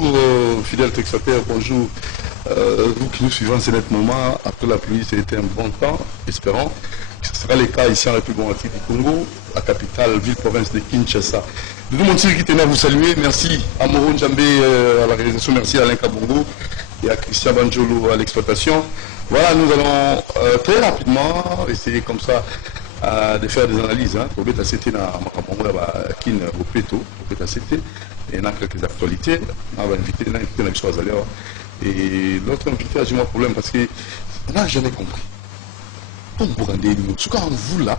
bonjour fidèles téléspectateurs, bonjour vous qui nous suivez en ce net moment. Après la pluie, c'était un bon temps, espérons que ce sera le cas ici en République démocratique du Congo, la capitale, ville-province de Kinshasa. De nous montrer qui tenait à vous saluer, merci à Moro Njambé à la réalisation, merci à Alain Kabongo et à Christian Banjolo à l'exploitation. Voilà, nous allons très rapidement essayer comme ça de faire des analyses. Pour être assez na kin Bopeto, pour être assez et dans quelques actualités, on va inviter la chose à l'heure. Et l'autre invité a un problème parce que on n'a jamais compris. Pour vous rendre nous, ce qu'on vous là,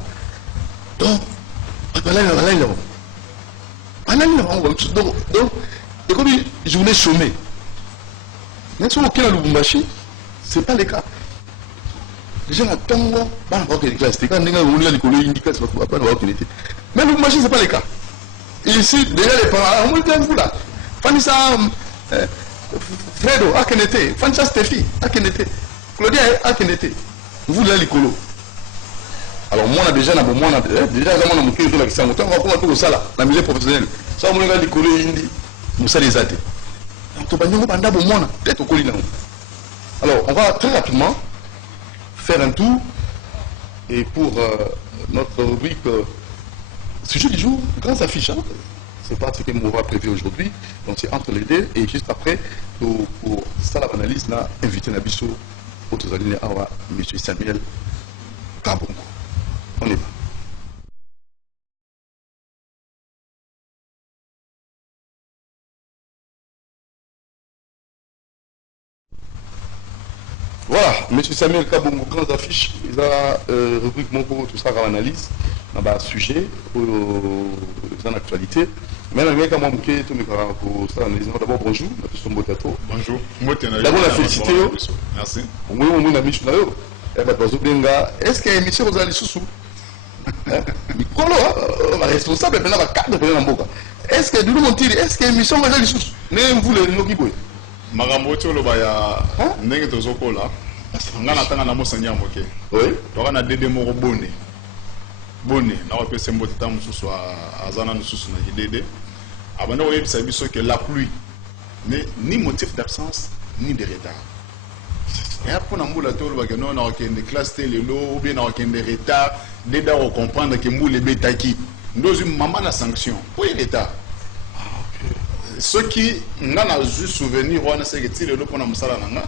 donc, et comme je voulais chômer, mais si on est à Lubumbashi, ce n'est pas le cas. Les gens attendent, mais Lubumbashi, ce n'est pas le cas. Et ici, déjà les parents, on est vous là. Fanissa Fredo, Akenete, Fanissa Stéphie, Akenete, Claudia, Akenete. Vous là, l'écolo. Alors, moi, déjà, on va tout ça là, dans le milieu professionnel. Ça, on a l'écolo, nous sommes des athées. Alors, on va très rapidement faire un tour. Et pour notre rubrique sujet du jour, grandes affiches. C'est pas ce que nous avons prévu aujourd'hui. Donc, c'est entre les deux. Et juste après, pour ça, l'analyse, on a invité Nabiso, autres alignes, M. Samuel Kabongo. On y va. Voilà, M. Samuel Kabongo, grandes affiches, il a rubrique Moko, tout ça, à l'analyse, dans un sujet, dans l'actualité. Mais d'abord, bonjour, bonjour. D'abord, la félicité. Merci. Est-ce qu'il y a une émission aux alliés sous responsable de la carte de Pénamboka? Est-ce que nous mentir? Est-ce qu'il y a une émission aux alliés sous même vous les Nokiboy? Magambocho le baya ndenge tozokola ngana tanga na mosanya moke. Oui. Donc on a dédé moko bonne. Bonne na wa pese mbote ta mususu azana mususu na dédé. Abana oyebi sabiso que la pluie n'est ni motif d'absence ni de retard. Et après on a moula to le baka non na okende classe télé lo ou bien na okende retard dédé à comprendre que moule betaki. Ndozu maman la sanction. Pour retard. Ce qui n'a pas eu souvenir, c'est que si le lot pour la musala n'a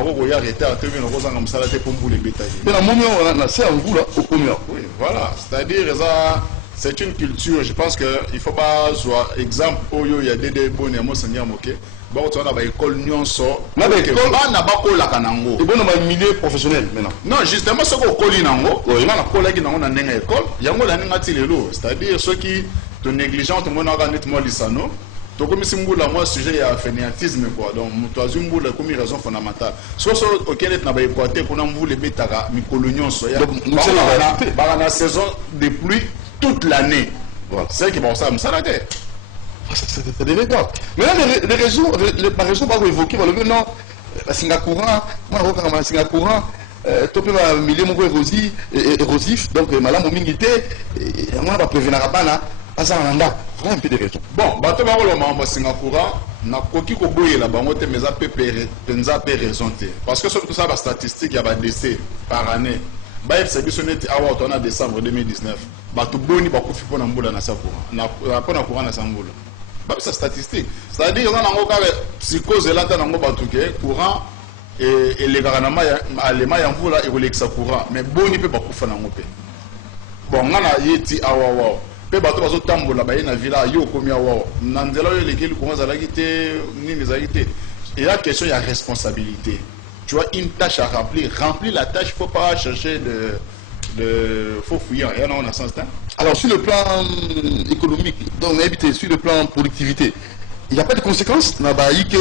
pas eu retard, tu viens de la musala pour les bétails. Mais la moment c'est un bout là au premier. Oui, voilà. C'est-à-dire c'est une culture. Je pense que il faut pas jouer exemple. Il y a des bons amis qui sont moqués. Bon, tu as une école nyons so. Na école n'a pas école la kanango. Et bon dans le milieu professionnel maintenant. Non, justement ce qu'on école nango. Il y a une école qui n'a pas une école. Il y a une école c'est-à-dire ceux qui te négligent, tout le monde a nettement l'isano. Donc, comme si moi, sujet à fainéantisme, quoi. Donc, Moutouazumboula, comme une raison fondamentale. Soit auquel est n'avait pas été, qu'on a voulu mettre à mi-colonion, soya. Donc, nous sommes dans la saison de pluie toute l'année. Voilà. C'est qui va ça, ça la tête. C'est des regards. Mais là, les raisons, par raison, pas évoquer, le non, la Singapour, moi, la Singapour, topé ma milieu mon érosif, donc, madame Mingité, et moi, on va prévenir à Bana. Un peu de raison. Bon, bateau le membre Singapour, na koki ko boye la bango te meza penza pe raison te. Parce que surtout ça la statistique y a ba décès par année. Ba yebisa biso neti awa to na décembre 2019. Bato boni ba ko fipo na mbula na sa courant. Na pona courant na sa mbula. Ba sa statistique. C'est-à-dire on a ngo ka psychose là ta ngo bato ke courant et les garanama ya alema ya mbula e kolekisa courant, mais boni pe ba ko fa na ngope. Bon ngana yeti awa wa. Pe bato bazo tambola ba na villa yo komia wa na nzela yo lekeli ko za la quitté ni les quitté. Et la question il y a responsabilité. Tu as une tâche à remplir, remplir la tâche, faut pas chercher faut fouiller rien on a sens. Alors sur le plan économique, donc habité sur le plan productivité, il n'y a pas de conséquences na ba que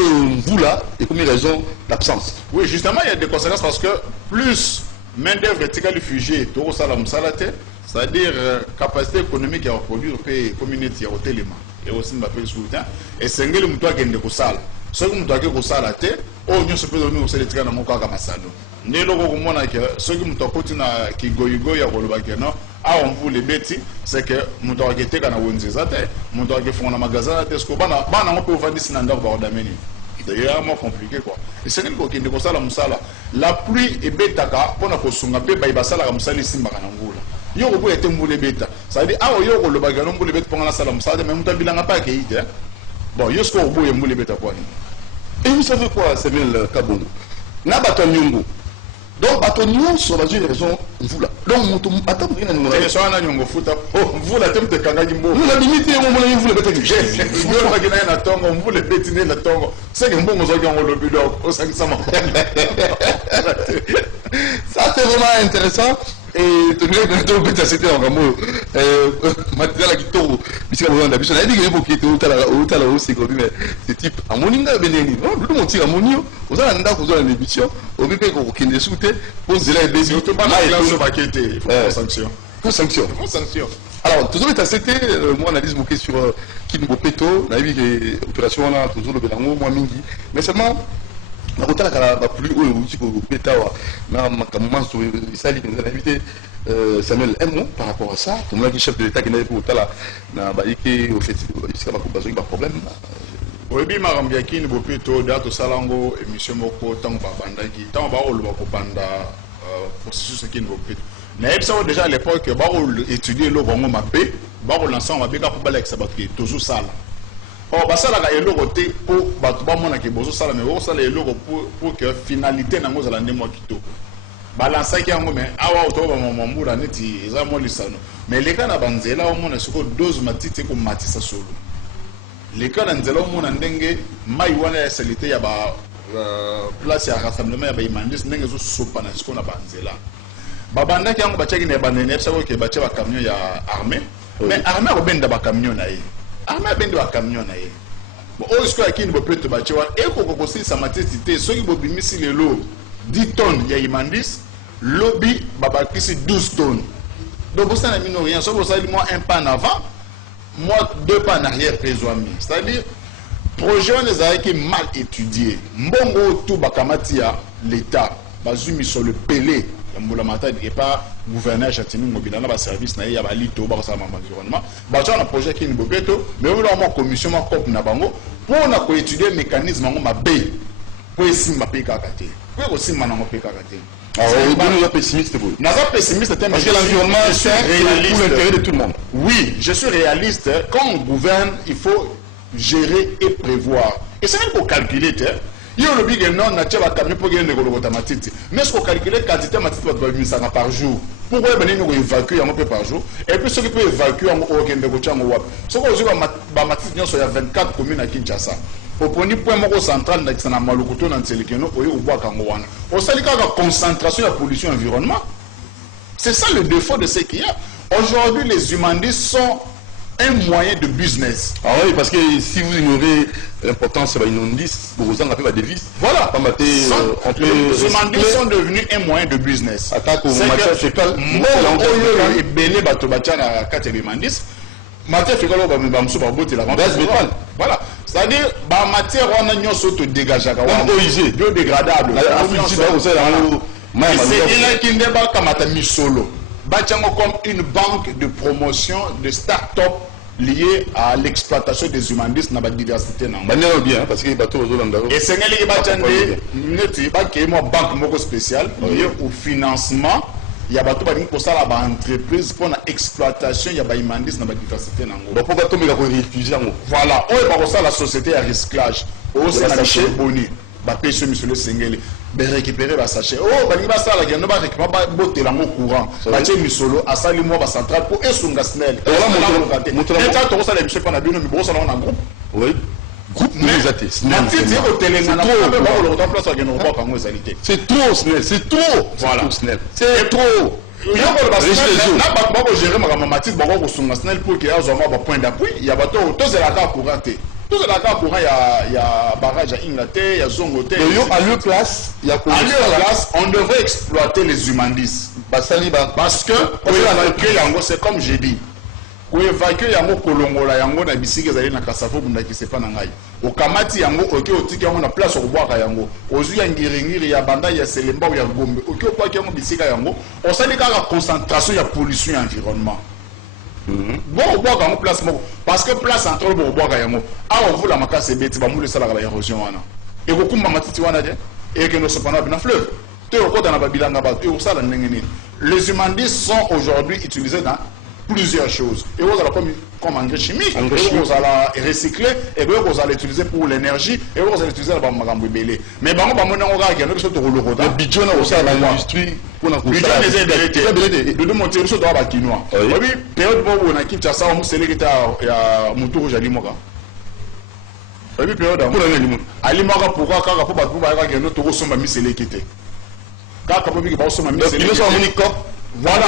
vous là et comme raison d'absence. Oui, justement il y a des conséquences parce que plus main d'œuvre est réfugié, to ça la musalate. C'est-à-dire capacité économique à produire pays communauté au téléma et aussi m'appelle soutien et c'est ngeli mtu agende kusala ce que mtu agende kusala te o nyo se peut donner au sélecteur dans mon cas comme ça ndelo ko mona que ce que mtu akoti na kigoyigo ya koloba que non awa mvula ebeti c'est que moto aketeka na wenze eza te moto akefunga na magasin te siko bana ngo mpe ovandisi na ndako bakodameni d'ailleurs moi compliqué quoi esengeli kokende kosala mosala la pluie ebetaka mpona kosunga mpe bayi basalaka mosala esimbaka na mvula yo koboya ete mvula ebeta c'est-à-dire awa yo kolobaka no mvula ebeta mponga nasala mosala te mais moto abilanga mpe akei te bon yo siko koboya mvula ebeta kwani. Et vous savez quoi, Samuel Kabongo? Na bato nyongo. Donc bato nyonso bazui raison mvula. Donc moto ata mvula nyongo. Et ça na nyongo futa. Oh mvula temte kangaki mbo. Nous la limite on mona mvula beta ki. Yo ba kina na tongo mvula betine na tongo. C'est que mbongo zo ngongo lobi do o sangisama. Ça c'est vraiment intéressant. Et tu veux que tu c'était en gamo matériel qui toro bisika bozanda biso na dit que beaucoup qui utala aussi comme mais c'est type amoninga beneni non tout mon tira monio ozala ndako ozala l'émission obipe ko kende soute pose là et bébé surtout pas la classe paquete il faut sanction sanction alors toujours c'était moi analyse mon sur Kinbo Peto na vie que opération là toujours le belango moi mingi mais seulement na kotala kala ba plus oyo uti ko petawa na makamuma so isali kinza invité Samuel Emo par rapport à ça comme là qui chef de l'état qui n'avait pas kotala na ba ike au fait iska ba ko bazo ba problème oyebi makambo ya Kinbo Peto da to salango émission moko tango ba bandaki tango ba oloba ko banda processus Kinbo Peto na ebisa déjà à l'époque ba étudier lo bongo mabe ba ko lancer mabe ka pour balax ba toujours sala. Oh, basalaka eloko te po bato bamona ke bozo sala mais bosala eloko pour que finalité nango zala nde mwa kitoko balansaki yango mais awa otoba mambula neti eza mwa lisano mais leka na banzela omona siko dose matiti komatisa solo leka na nzela omona ndenge mai wana ya salite ya ba place ya rassemblement ya baimandis ndenge ezosopa na siko na banzela babandaki yango batiaki na banene ebisako ke batia bacamion ya armée mais armée akobenda bacamion na ye armée bende ba camion na ye bon o isko ya Kinbo Peto bachewa ekoko kosilisa matiti te soki bobimisi lelo 10 tonnes ya imandis lobi babakisi 12 tonnes donc bosala mino rien so bosali moi un pas en avant moi 2 pas en arrière présumé c'est-à-dire projet on ezalaki mal étudié mbongo tout bakamati ya l'état bazumi sur le pelé mbula matadi et pas gouverneur Chatini Mobila na ba service na ya ba lito ba sa mama environnement ba na projet Kinbo Peto mais on a une commission ma cop na bango pour na ko étudier mécanisme ngo mabe pour esimba pe kakate pour ko simba na ngo pe kakate vous êtes pessimiste vous naza pessimiste parce que l'environnement c'est pour l'intérêt de tout le monde. Oui, je suis réaliste. Quand on gouverne, il faut gérer et prévoir. Et c'est même pour calculer il y a le big non na tchaba camion pour gagner le automatique mais ce qu'on calcule quantité matite va par jour pourquoi ben nous évacuer un peu par jour et puis ce qui peut évacuer en organe de gochang wap ce qu'on joue ba matite nyonso ya 24 communes à Kinshasa au premier point moko central na kisana malukuto na nselikeno oyo ubwa kango wana au salika la concentration de pollution environnement c'est ça le défaut de ce qu'il y a aujourd'hui les humanistes sont un moyen de business. Ah oui, parce que si vous ignorez l'importance de l'inondis, vous en avez la devise. Voilà. Les humanistes sont devenus un moyen de business. Attaque au matière fécale. Et belé batobatia na kateli mandis. Matière fécale ba msuba ba bote la gaz métal. Voilà. C'est-à-dire ba matière on a nyoso to dégageaka wa biodégradable. C'est il qui n'est pas kamata misolo. Batiango comme une banque de promotion de start-up liées à l'exploitation des humanistes dans la diversité. Bien, parce que les bateaux et c'est une banque spéciale liée au financement. Il y a des entreprises pour l'exploitation, il y a des humanistes dans la diversité. Voilà, la société à recyclage. C'est boni. Pêche monsieur le Sengeli, récupérer la sachet. Oh, bah, il va ça, il va récupérer botter la courant. Bâtir Misolo, à Sali moi, central pour Esunga Snell. Et là, tu as ça, monsieur Panabino, mais bon, ça, on a un groupe. Oui. Groupe mobilisaté. C'est trop, Snell. C'est trop. Voilà. C'est trop. Il y a un point d'appui. Il y a un courant. Tout ça d'accord courant il y a barrage à Inglaterre, il y a Zongote. À lieu place, il y a on devrait exploiter les humanistes. Parce que c'est comme j'ai dit. koévacue yango kolongola yango na bisika ezali na kasafo bundakise pa na ngai okamati yango oke otiki yango na place okobwaka yango ozwi ya ngiringiri ya banda ya selemba ou ya gombe oke okwaki yango bisika yango osali kaka concentration ya pollution ya environnement bon obwaka yango place moko parce que place entre bo obwaka yango awa ovula makasi ebeti bamulu esalaka ba érosion wana ekokumba matiti wana te ekende osopana na fleuve te okota na babilanga bato ekosala ndenge nini. Les humanidés sont aujourd'hui utilisés dans plusieurs choses. Et vous allez comme engrais chimique, et vous allez recycler, et vous allez l'utiliser pour l'énergie, et vous allez l'utiliser pour le bébé. Mais bon, on va dire que le budget aussi à l'industrie pour la budget de monter sur le Kinois. Oui, période où on a quitté ça, on s'est légué à Moutour Jalimoka. Oui, période où Alimoka pourquoi quand on va trouver un autre sommet mis sélecté. Quand on va sélecté. Voilà,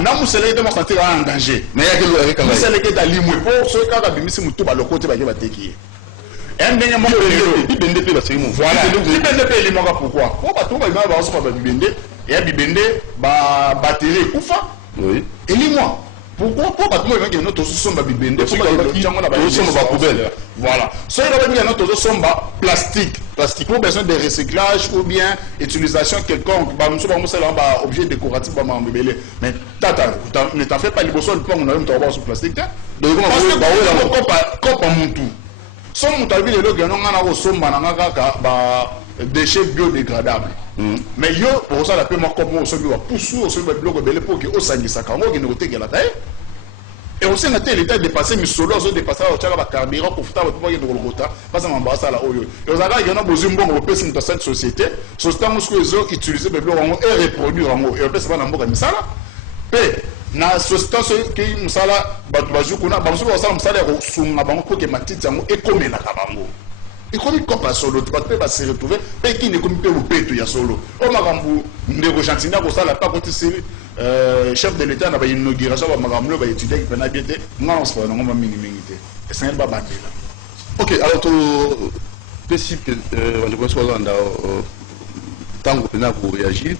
na museleke mo santé en danger. Mais ya kelo avec museleke dalimwe pour ceux qui ont bimisi mutu ba lokote ba bateki. Ndenge mo bibende pe ba simo. Voilà, bibende pe limoka pourquoi? Pour ba to ba ba so ba bibende et bibende ba batterie kufa. Oui. Et limwa. Pourquoi pas tout le monde qui est notre somba bibende pour ba poubelle. Voilà. Soit il va dire notre somba plastique pour besoin de recyclage ou bien utilisation quelconque ba muso ba musala ba objet décoratif ba mambele. Mais tata ne t'en fais pas liboso le plan on a même toi sur plastique. Donc parce que ba kopa mutu. Son mutabi le logo non ngana ko somba na ngaka ba déchets biodégradables. Mais yo pour ça la paix moi comme on se doit pousser au sol bloc belé pour que au sangisa kango qui ne rote que la taille et aussi na tel état dépassé mais solo zo dépasser au tchaka ba carburant pour faire pour que de rota pas ça m'embassa là oyo et ça il y en a besoin bon au pèse dans cette société société musco zo utiliser le bloc et reproduire en et pèse pas na mboka misala pe na société qui musala batu bazukuna bamuso ba sala musala ko sunga bango pour que matiti yango ekomela ka bango. Et comme il coupe à solo, tu vas pas se retrouver, et qui n'est comme peu ou peu tu y a solo. Au Magambu, Ndego Chantina, pour ça, la pas côté chef de l'État n'a pas une inauguration, Magambu va étudier qui peut bien être, non, on se fait, on va minimité. Et c'est un babandé là. Ok, alors, tu principe, on va soit dans tant que pour réagir,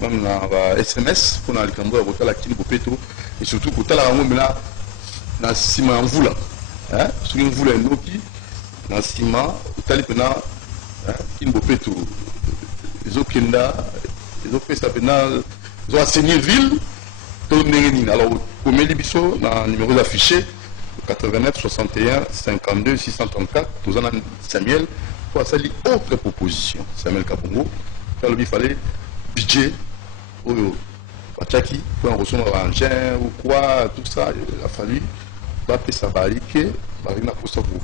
même dans SMS, pour aller cambo, pour la kini pour péto, et surtout pour la ramon, là, dans ciment en voula, hein, sur une voula nopi. Dans ciment, tali pena, qui ne peut tout, les autres les autres ça pena, ils ont assaini ville, tout n'est alors comme les biso, dans le numéro d'affiché 89 61 52 634, nous en avons Samuel pour ça autre proposition, Samuel Kabongo, quand il fallait budget, ou Pachaki pour en recevoir un engin ou quoi, tout ça, il a fallu pas que ça barrique, barrique pour ça pour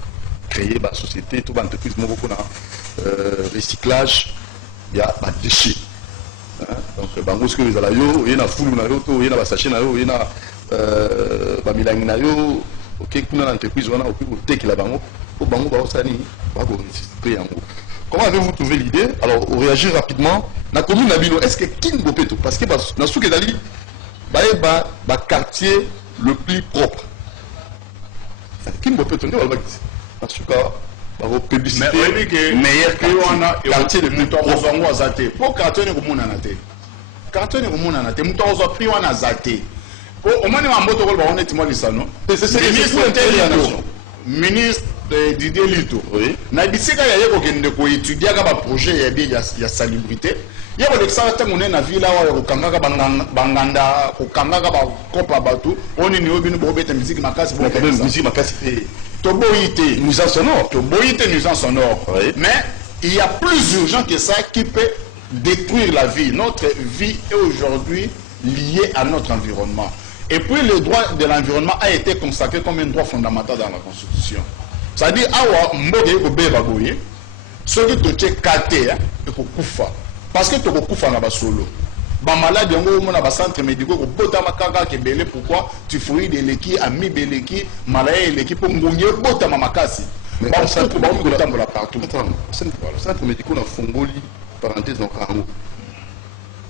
créer la société, toute l'entreprise, recyclage, il y a des déchets. Donc, ce que vous avez, il y a une foule, il y a un sachet, il y a un milang, ok, pour l'entreprise, on a un bango, au bango, comment avez-vous trouvé l'idée? Alors, on réagit rapidement. La commune Nabino, est-ce que Kingo Peto? Parce que dans ce que Dali, le quartier le plus propre. Kingo Peto, on va en tout cas, la publicité meilleure quartier de Mouton Ozongo Azate. Pour quartier de Moutonazate. Quartier de Moutonazate. Mouton Ozongo Prion Azate. Au moins, on est moi Lissano. Ministre Didier Lito. Na bisika ya yeko kende ko étudier ka ba projet ya salubrité. Yeko de ça ta mona na villa wa ko kangaka banganda ko kangaka ba kopa batu. Oni ni obinu bo beta musique makasi bo musique makasi. Toboïté, nuisance sonore. Toboïté, nuisance sonore. Oui. Mais il y a plus urgent que ça qui peut détruire la vie. Notre vie est aujourd'hui liée à notre environnement. Et puis le droit de l'environnement a été consacré comme un droit fondamental dans la Constitution. C'est-à-dire, awa mboge ko beba boye, ce qui te tient katé, et ko kufa. Parce que tu ko kufa na ba solo. Ba malade yango mo na ba centre médicaux ko bota makaka ke belé pourquoi tu fouilles de leki ami beleki malaye leki pour ngonye bota mamakasi. Mais ba centre ba ko tambola partout. Centre médicaux na fongoli parenthèse donc rango.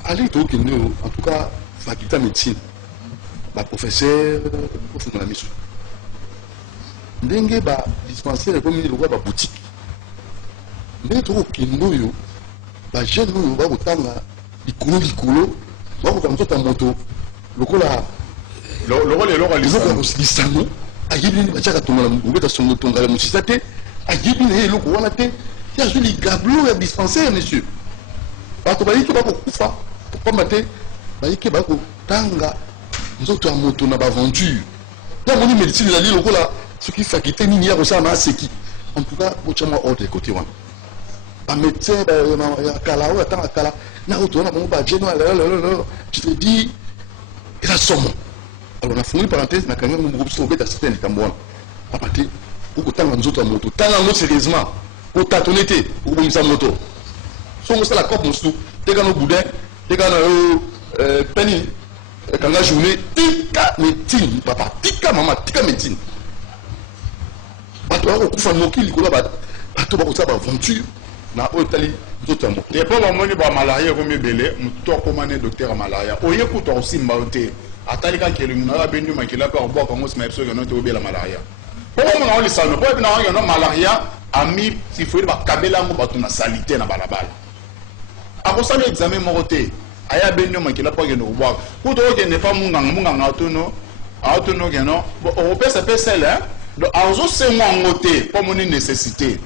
Allez to kino en tout cas faculté médecine. Ba professeur au fond de la mission. Ndenge ba dispensaire comme le ba boutique. Mais to kino yo ba jeune yo ba botanga likolo bakoka moto moto lokola le rôle est le rôle eloko ya kosilisango ayebi nini batiaka tonga na obeta songo tonga ya mosisa te ayebi na ye eloko wana te ye azwi ligablo ya dispensaire monsieur bato bayiki bakokufa pamba te bayiki bakotanga nzoto ya moto na baventure namoni médecine ezali lokola soki faculté nini ya kosala na aseki en tout cas botyama ordre côté wana bamédecin ya kala oyo atanga kala na oyo towana bango bajeno je te dis eza somo alors nafungoli parenthèse nakangi yango moko biso obeta certain likambo wana papa te okotanga nzoto ya moto tanga yango sérieusement otatone te okobongisa moto songo osala cope mosusu teka no boudin teka na yo peni kanga journée tika médecine papa tika mama tika médecine bato bakokufa noki likolo bato bakosala baventure na oyo etali nzoto ya moto depo bamoni bamalaria ekomi ebele motu akoma ne docteur ya malaria oye kutu akosimba yo te atali kaka elingi na yo abendi makila mpe akobwaka yango nsima biso keno te obela malaria po bomona ngo lisano po ebi na yango keno malaria ami sifoyeli bakabela yango bato na salite na balabala akosala examen moko te aya abendi yo makila mpo akende kobwaka kutu okende pa munganga atono keno okopesa mpe sele donc azosengwa yango te mpo moni nécessité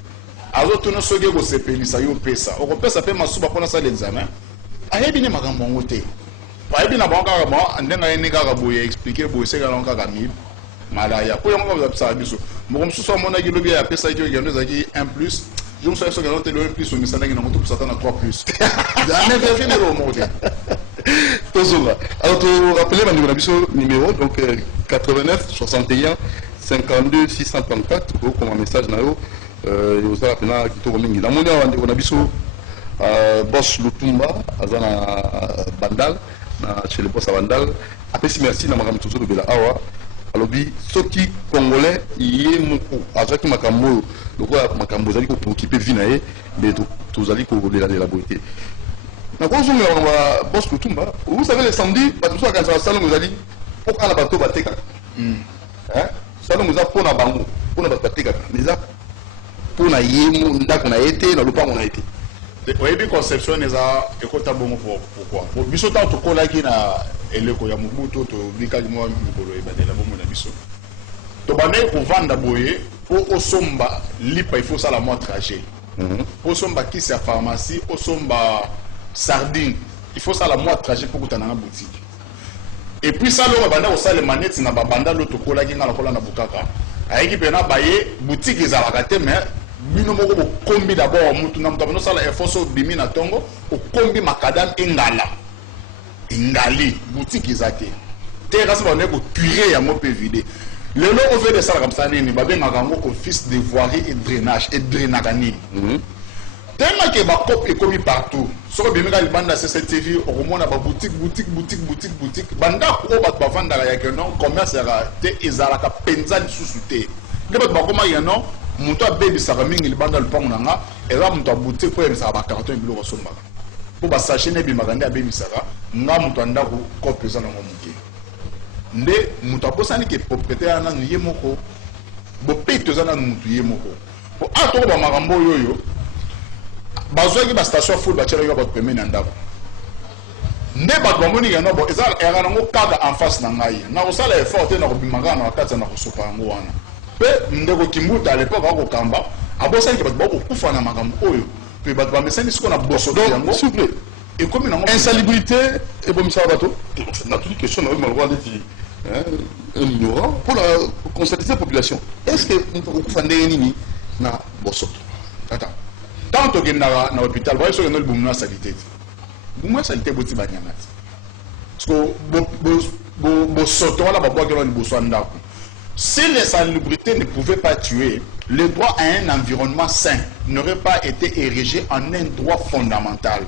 azotuna soki ekosepelisa yo pesa okopesa mpe masuba mpona sala examen ayebi ne makambo yango te ayebi na bango kaka bon ndenge ayeni kaka boye explike boye sekanango kaka mibe malaya po yango bazabisaka biso moko mosusu amonaki lobi apesaki yo kendo ezalaki 1 plus je mosu ayebi soki yango te lo 1 plus omisanaki nango topusata na 3 plus nevefinelo moko te tozonga alors to rappeler bandeko na biso numéro donc 89 61 52 634 okoma message na yo ozala pena kitoko mingi namoni awa bandeko na biso Boss Lutumba aza na bandal na chez le boss à bandal apesi merci na makambo tozolobela awa alobi soki congolais ye moko azwaki makambo lokola makambo ezali kopreokipe vi na ye me tozali kolelalela boye te nakozongela na Boss Lutumba vous savez les samedi bato mosusu akanisaka salongo ezali pokana bato batekaka salongo eza mpona bango mpona bato batekaka eza mpona ye ndako na ye te na lopango na ye te oyebi conception eza ekota bongo pourquoi biso ntango tokolaki na eleko ya mobutu tobikaki mwa mikolo ebandela bongo na biso tobandaki kovanda boye mpo osomba lipa ifo osala mwa trajet mpo osomba kisi ya pharmacie osomba sardine ifo osala mwa trajet mpo kutana na boutique et puis sala oyo babanda kosalema neti na babanda lo tokolaki nga lokola na bukaka ayeki mpena baye boutique ezalaka te mais bino moko bokombi d'abord mutu na mutu abandosala effort so obimi na ntongo okombi makadam engali boutique eza te te kasi bandeki kocuire yango mpe vide lelo ovede esalaka mosala nini babengaka yango office de voirie et drainage edrenaka nini tellement ke bacope ekomi partout soki obimika libanda cctv okomona baboutique bandako oyo bato bavandaka ya keno commerce yaka te ezalaka mpenza lisusu te nde bato bakomaki yano moto abebisaka mingi libanda lupango na nga eza moto aboutique mpo yebisaka bacarton ebiloko asombaka mpo basache na ebimaka nde abebisaka nga moto andako cope eza nango moke nde moto abosani ke propriété ya nanu ye moko bopeto eza nanu motu ye moko po atoko bamakambo oyo bazwaki bastation foot batielaki bato pembeni ya ndako nde bato bamoni yango bo ezalaka nango kaka en face na ngai nakosala effort te na kobimaka na bakati na kosopa yango wana mpe ndeko kimbuta à l'époque akokamba abosalaki bato bakokufa na makambo oyo mpe bato bamesani siko na bosoto yango ekomi nango insalubrité ebomisaka bato natuli question na oyo maloba ndeti un ignorant pour la conscientiser population est ce que moto akokufa ndenge nini na bosoto tata tant tokendaka na hôpital baye soki endoli bomu na salite te bomu ya salite boti banyama te parceque bosoto wana babwakeli wana liboso ya ndako. Si l'insalubrité ne pouvait pas tuer, le droit à un environnement sain n'aurait pas été érigé en un droit fondamental.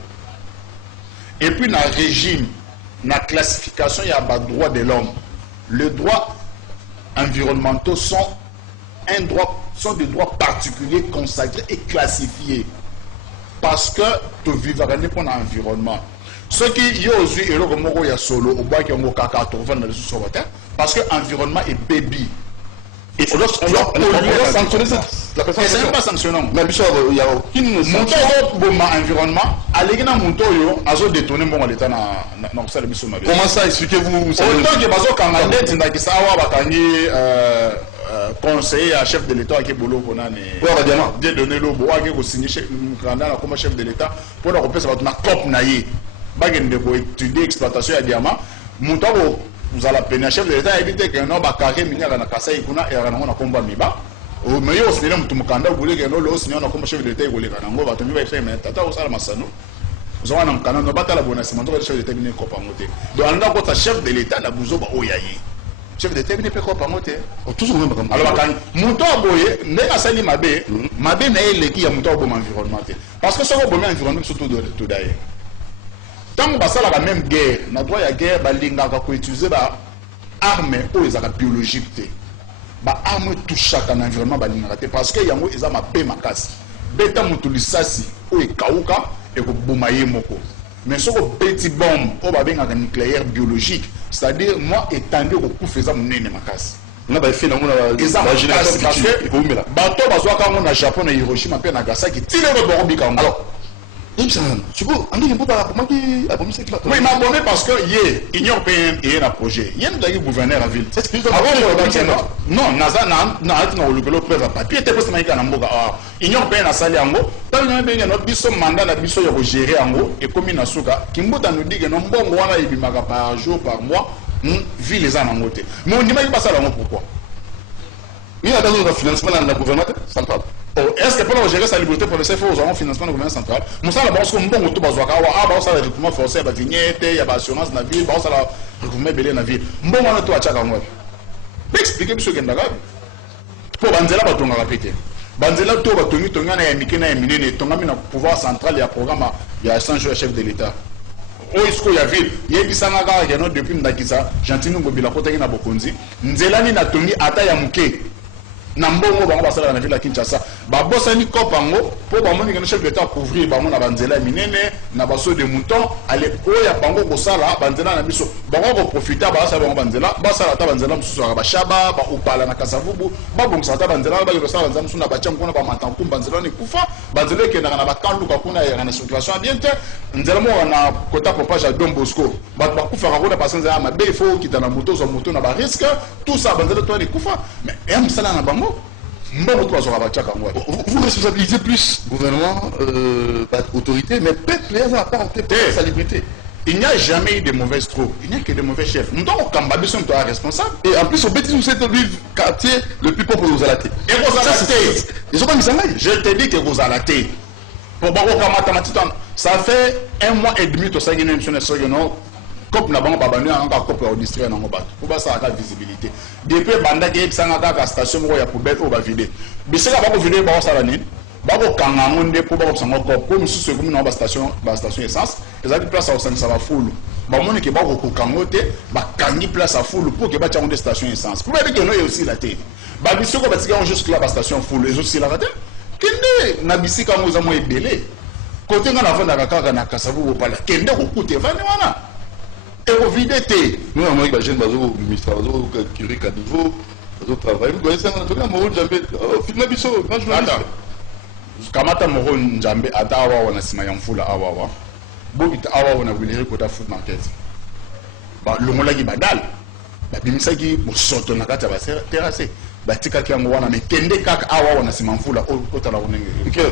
Et puis dans le régime, dans la classification, il y a le droit de l'homme. Les droits environnementaux sont des droits particuliers consacrés et classifiés. Parce que tu vivras pour l'environnement. Ce qui est aujourd'hui, et là, solo, au bas qui ont kaka, parce que l'environnement est baby. Et on doit sanctionner la personne. Et c'est même pas sanctionnant. Mais il n'y a aucune sanction. Mon environnement, allez à mon toyo, à zo détourner mon l'état na salle biso mabe. Comment ça expliquez-vous? Autant que bazo kangande tinda sawa bakangi conseiller à chef de l'état qui bolo kona ne. Ouais, diamant. De donner le bois qui ko signer chef candidat comme chef de l'état pour la repérer ça va na cop na ye. Bagende ko étudier exploitation ya diamant. Mon toyo vous allez peine chef de l'état éviter que non ba carré minyaka na kasai kuna era na komba miba. O meyo sinela mutu mukanda ubule ke no lo sinya na komba chef de l'état ikoleka na ngo bato miba ifai mais tata osala masano. Vous avez un canon, pas la bonne assistance, le chef de terminer copamoté. Donc, on a un chef de l'État, la bouzo, oyaye. Chef de terminer copamoté. Toujours même. Alors, Mouton Boye, n'est pas sali Mabé, Mabé n'a pas qui a Mouton Boye environnement. Parce que ce qu'on a environnement, surtout tout d'ailleurs. Tant que ça la même guerre, na droit ya guerre, balinga ka ko utiliser ba arme ou les armes biologiques. Ba arme tout chaque environnement balinga parce que yango eza mabé makasi. Beta mutu lisasi ou ekauka et ko bomaye moko. Mais ce petit bombe au babengaka nucléaire biologique, c'est-à-dire moi étendu ko kufeza munene makasi. Na ba fait na la génération parce que bato bazwa ka na Japon na Hiroshima pe Nagasaki tire le borobi kango. Alors oui, mais bombé parce que l'Union européenne est un projet. Il y a un gouverneur à ville. Non, Naza n'a le preuve à papier. L'Union européenne a sali en haut. Tant que nous avons biso mandat, biso de gérer en haut et comme Nasuka, Kimbuta nous dit que nous avons par jour, par mois, ville les en haut. Mais on n'imagine pas ça pourquoi. Il y a un financement dans le gouvernement central. Est-ce que pour gérer sa liberté pour le CFO, nous avons un financement du gouvernement central? Nous avons un bon retour à la recrutement forcé, il y a l'assurance dans la ville, il y a le recrutement belé dans la ville. Bon, on a tout à chaque endroit. Expliquez ce que vous avez pour Banzela, vous avez répété. Banzela, tout va tenir, tout va le pouvoir central, il y a un programme, il y a 100 jours chef de l'État. Oisko ya ville yebisanga ya no depuis ndakisa gentiment ngobila kotaki na bokonzi nzelani na tongi ata ya muke na mbongo bango basala na ville ya Kinshasa ba bosani kopango po ba moni que chef de l'État couvrir bango na banzela minene na baso de mouton ale oya bango ko sala banzela na biso bango ko profiter ba sala bango banzela ba sala ta banzela mususu ba shaba ba upala na kasavubu ba bongisa ta banzela ba ko sala banzela mususu na ba chamko na ba matanku banzela ni kufa banzela ke na ba kanluka kuna ya na circulation ambiante nzela mo na kota pompage à Don Bosco ba kufa ka kuna parce que nzela mabe il faut quitter na moto zo moto na ba risque tout ça banzela to ni kufa mais em sala na bango. Vous responsabilisez plus gouvernement, autorité, mais peuple n'a pas sa liberté. Il n'y a jamais eu de mauvaises troupes, il n'y a que de mauvais chefs. Nous avons Kambabi sont responsables. Et en plus, au bêtise, vous êtes le quartier le plus pauvre aux Alatés. Et vous Alatés, ils ont pas mis ça. Je te dis que vous Alatés. Pour ça fait 1 mois et demi que ça a été une cop na bango babandi na nga cop au district na ngobato ko ba sa ka visibilité depuis banda ke sanga ka station mo ya poubelle o ba vider biseka ba ko vider ba sala nini ba ko kanga monde ko ba ko sanga cop ko musu se na ba station essence ezali place au sanga ba full ba moni ke ba ko kangote ba kangi place à full pour que ba tchango de station essence pour dire que no aussi la tête ba bisoko ba tika juste là ba station full les aussi la raté kende na bisika mo za mo ebele côté nga na vanda kaka na kasavu opala kende ko kute vani wana. Et vous videz tes. Nous, on a des jeunes ministres, qui à niveau, qui travaillent. Vous connaissez un Moro Njambe. Filme Bisso, quand je m'arrête. Kamata Moro Njambe, Atawa, on a Simayamfula Awawa. Bobit Awa, on a voulu récolter food market. Le Molagi Badal. Bimisaki, Mosoto Nakata va terrasser. Batika Kiamwana, mais Kende Kak Awa, on a Simayamfula, Otala Onenge.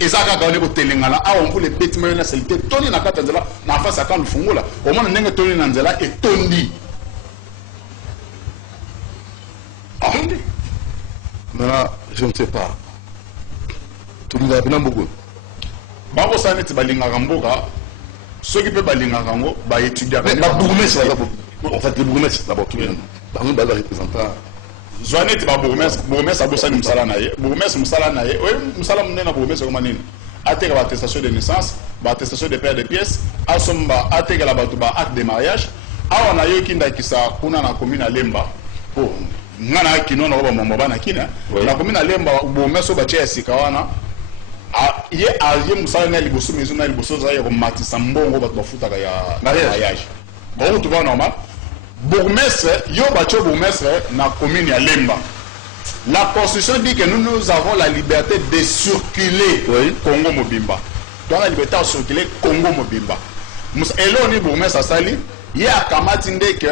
Et ça quand on est au Telengala, on peut les bêtements na salité Tony na kata nzela na face à quand le fungo là. Au moins ndenge Tony na nzela et Tondi. Ah. Maintenant, je ne sais pas. Tony va bien beaucoup. Babo ça net balinga ramboka. Ceux qui peuvent balinga rango, ba étudier. Mais la bourgmestre d'abord. En fait, le bourgmestre d'abord tout le monde. Par exemple, le représentant. Zoanet ba bourgmestre abosa ni musala naye bourgmestre musala naye oui musala munena bourgmestre comme nini ateka ba attestation de naissance ba attestation de père de pièces asomba ateka la batu ba acte de mariage awa na yo kinda kisa kuna na commune Lemba po ngana kinona ba mama bana kina na commune Lemba bourgmestre ba tia sika wana ye aye musala na liboso maison na liboso za ya ko matisa mbongo ba bafuta ya mariage bon tout va normal. Bourgmestre, yo bacho bourgmestre na commune ya Lemba. La Constitution dit que nous avons la liberté de circuler Congo Mobimba. Donc la liberté de circuler Congo Mobimba. Et là, on est bourgmestre à Sali. Il y a Kamatinde que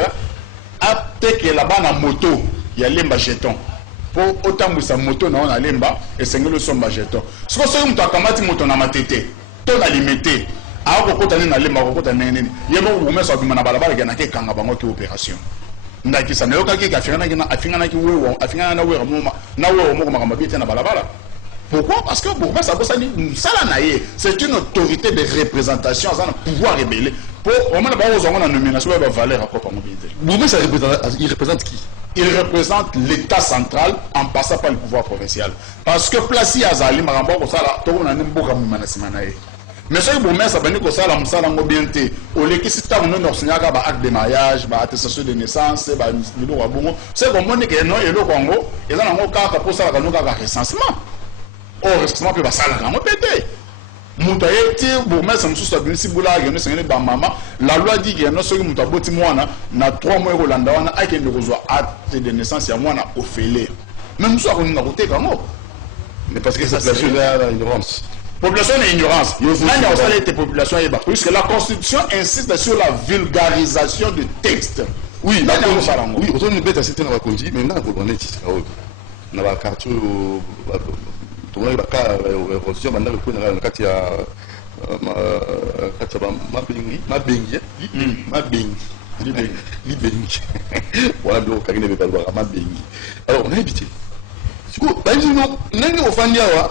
que là-bas na moto, il y a lemba jeton. Pour autant que sa moto na on a lemba et c'est le son jeton. Ce que c'est un Kamati moto na matete, ton a limité. A ko kota na lemba ko kota nene. Yemo bourgmestre a bimana balabala ga na ke kanga bango ki opération. Ndaki sa nayoka ki afingana ki wewo afingana na wewo mo na wewo mo ko mabite na balabala. Pourquoi? Parce que bourgmestre c'est une autorité de représentation, ça a un pouvoir rébellé. Pour au moins la nomination de valeur à propre mobilité. Bourgmestre il représente qui? Il représente l'État central en passant par le pouvoir provincial. Parce que placé à Zali, Maramba, tout le monde a un beau Manasimanae. Mais ce que bourgmestre a dit que ça, la Moussala mobilité, au lieu que si tu as un acte de mariage, attestation de naissance, c'est comme on dit que non, et le Congo, et là, on a un cas pour ça, on a un recensement. Or, recensement peut passer à la grande pété. Moutaïti, bourgmestre, Moussa Binsi Boula, il y a maman. La loi dit qu'il y a un seul Moutaboti Moana, na 3 mois au Landawana, a qui nous reçoit acte de naissance, il y a Moana au Félé. Même Moussa, on a roté comme moi. Mais parce que cette population est ignorance. Population est ignorance. Il y a aussi des populations ébat. Puisque la Constitution insiste sur la vulgarisation du texte. Oui, oui, on ne peut pas citer dans la Constitution, mais maintenant, on est ici. Dans la carte. On a la constitution banda ko na kati ya mabengi voilà donc kagine be balwa mabengi. Alors on a évité siko banzi no nani ofandi awa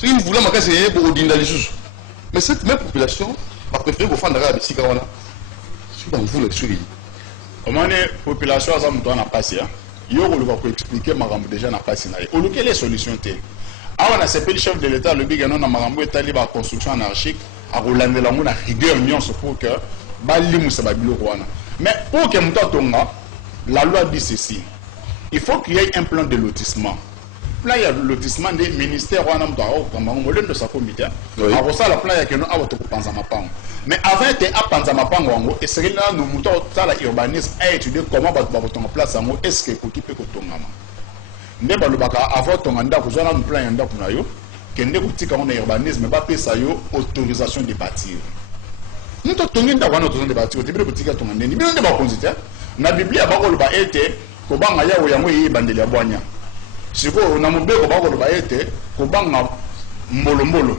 siko vous voulez makase yebo odinda lisusu mais cette même population va préférer ofanda ka bisika wana siko ba vous le suri au moins population za mtu ana pasi ya yo ko expliquer makambo déjà na pasi na ye o lokele solution te. Ah, on a appelé le chef de l'État, le big non, Marambo est allé à la construction anarchique, à Roland la Mouna rigueur nuance pour que Bali Moussa Babilo Rwanda. Mais pour que Mouta la loi dit ceci. Il faut qu'il y ait un plan de lotissement. Plan de lotissement des ministères Rwanda comme on de sa comité. Avant ça, la plan il y a que nous avons tout Panzamapang. Mais avant de Panzamapang, et c'est là nous moutons la urbanisme à étudier comment va en place en haut, est-ce qu'il faut qu'il peut Ndeba lubaka avant ton anda ko zona plan yanda kuna yo kende kutika on urbanisme ba pesa yo autorisation de bâtir. Nto tongi nda wana autorisation de bâtir tibire kutika ton ndeni bino ndeba konzita na biblia ba ko luba ete ko banga yawo yango yi bandeli ya bwanya. Siko na mobeko ba ko luba ete ko banga mbolombolo.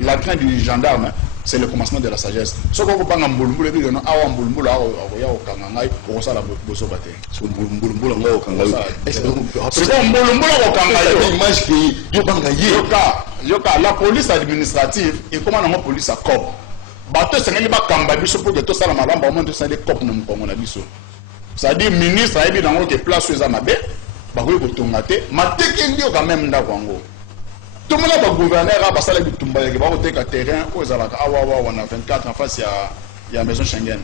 La crainte du gendarme c'est le commencement de la sagesse. Ce qu'on peut en boulboule, il y a un boulboule, il y a un kangai, on s'en a besoin de battre. C'est un boulboule, on a kangai. C'est un boulboule, on a kangai. Image qui est kangai. Yoka, la police administrative, et comment la police a cop. Bateau, c'est un kangai, biso pour que tout ça, la malamba, au moins tout ça, les cop, nous avons biso. C'est-à-dire, ministre, il y a des places où ils ont mabé, bah oui, vous tournez, mais dès qu'il y a quand même d'Awango. Tout le monde a gouverneur à Bassala du Tumba, qui va voter qu'à terrain, où ils ont on a 24 en face, il y a la maison Schengen.